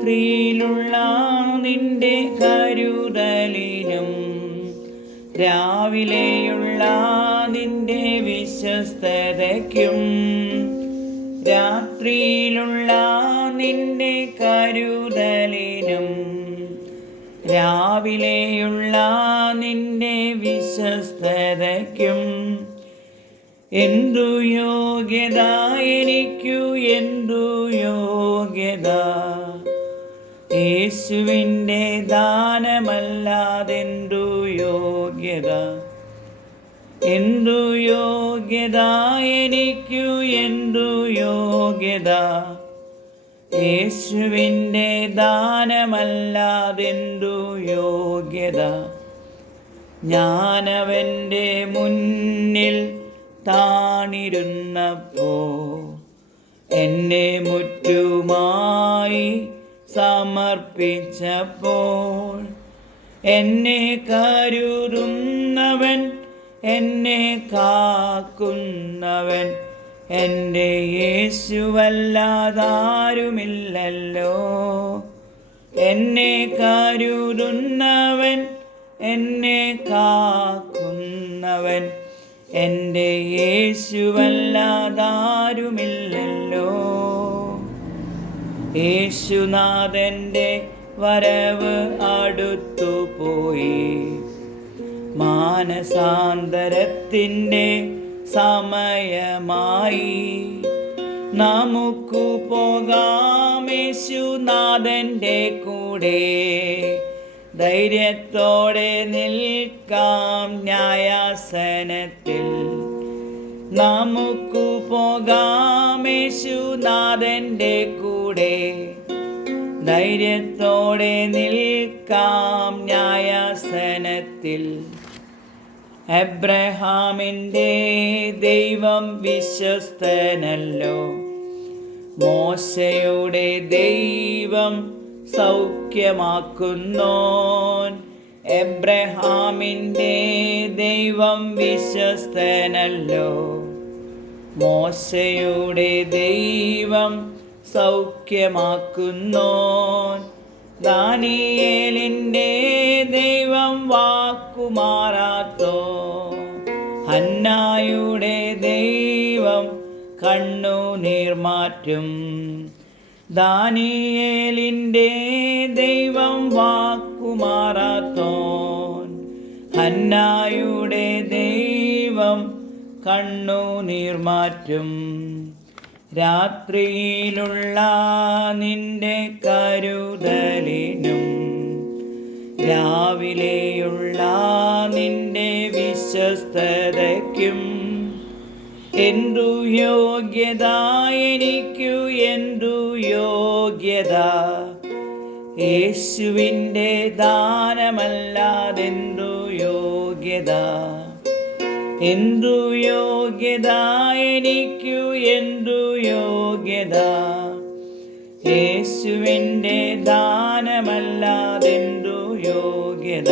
രാത്രിയിലുള്ള നിന്റെ കരുതലിനും രാവിലെയുള്ള നിന്റെ വിശ്വസ്തതയ്ക്കും രാത്രിയിലുള്ള നിന്റെ കരുതലിനും രാവിലെയുള്ള നിന്റെ വിശ്വസ്തതയ്ക്കും എന്തു യോഗ്യത എനിക്കു എന്തു യോഗ്യത യേശുവിൻ്റെ ദാനമല്ലാതെന്തു യോഗ്യത എന്തു യോഗ്യത എനിക്കു എന്തു യോഗ്യത യേശുവിൻ്റെ ദാനമല്ലാതെന്തു യോഗ്യത ഞാനവൻ്റെ മുന്നിൽ താണിരുന്നപ്പോൾ എന്നെ മുറ്റുമായി സമർപ്പിച്ചപ്പോൾ എന്നെ കരുതുന്നവൻ എന്നെ കാക്കുന്നവൻ എൻ്റെ യേശുവല്ലാതാരുമില്ലല്ലോ. എന്നെ കരുതുന്നവൻ എന്നെ കാക്കുന്നവൻ എൻ്റെ യേശുവല്ലാതാരുമില്ലല്ലോ. യേശുനാഥൻ്റെ വരവ് അടുത്തുപോയി, മാനസാന്തരത്തിൻ്റെ സമയമായി. നമുക്കു പോകാം യേശുനാഥൻ്റെ കൂടെ, ധൈര്യത്തോടെ നിൽക്കാം ന്യായാസനത്തിൽ. നമുക്കു പോകാം യേശുനാഥൻ്റെ കൂടെ, ധൈര്യത്തോടെ നിൽക്കാം ന്യായാസനത്തിൽ. എബ്രഹാമിൻ്റെ ദൈവം വിശ്വസ്തനല്ലോ, മോശയുടെ ദൈവം സൗഖ്യമാക്കുന്നോൻ. എബ്രഹാമിൻ്റെ ദൈവം വിശ്വസ്തനല്ലോ, മോശയുടെ ദൈവം സൗഖ്യമാക്കുന്നോൻ. ദാനിയേലിൻ്റെ ദൈവം വാക്കുമാറാത്തോ, ഹന്നായുടെ ദൈവം കണ്ണുനീർ മാറ്റും. ദാനിയേലിൻ്റെ ദൈവം വാക്കുമാറാത്തോൻ, ഹന്നായുടെ ദൈവം കണ്ണുനീർ മാറ്റും. രാത്രിയിലുള്ള നിന്റെ കരുതലിനും രാവിലെയുള്ള നിന്റെ വിശ്വസ്തതയ്ക്കും എന്തു യോഗ്യത എനിക്കു എന്തു യോഗ്യത യേശുവിൻ്റെ ദാനമല്ലാതെന്തു യോഗ്യത എന്തു യോഗ്യത എനിക്കു എന്തു യോഗ്യത യേശുവിൻ്റെ ദാനമല്ലാതെന്തു യോഗ്യത.